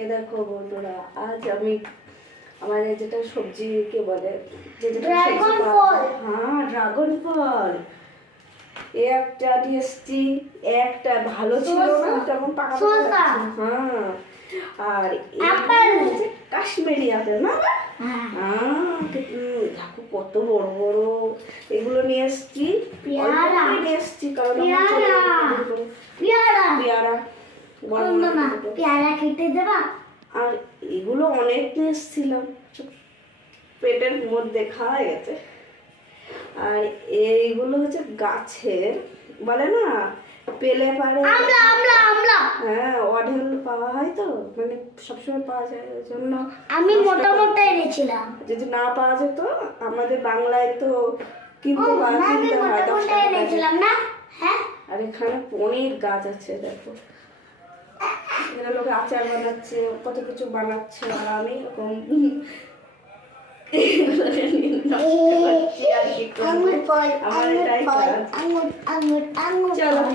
এ দেখো বন্ধুরা, আজ আমি আমাদের যেটা সবজিকে বলে ড্রাগন ফল। হ্যাঁ, ড্রাগন ফল। এ একটা নিয়ে এসছি, একটা ভালো ছিল না, তেমন পাকা পাকা লাগছে। হ্যাঁ, আর আপেল হচ্ছে কাশ্মীরি আপেল না? দেখো কত বড় বড়, এগুলো নিয়ে এসছি। পেয়ারা নিয়ে এসছি কারণ পেয়ারা পেয়ারা পেয়ারা খেতে দেবা? আর এগুলো অনেক নিয়ে এসছিলাম, পেটের মধ্যে খাওয়া গেছে। আর এইগুলো হচ্ছে গাছের, বলে না পেলে পারে, আমলা আমলা আমলা। হ্যাঁ, অঢেল পাওয়া হয় তো, মানে সবসময় পাওয়া যায়, ওই জন্য আমি মোটা মোটা এনেছিলাম। যদি না পাওয়া যেত, আমাদের বাংলায় তো কিনতে আমি কিনতে হয় মোটা 10 মোটা টাকা করে। এনেছিলাম না? হ্যাঁ। আর এখানে অনেক গাছ আছে, দেখো এখানে লোকে আচার বানাচ্ছে, কত কিছু বানাচ্ছে, আর আমি এরকম আঙুর ফল আমার এটাই কাজ। আঙুর আঙুর আঙুর চলো। ফল।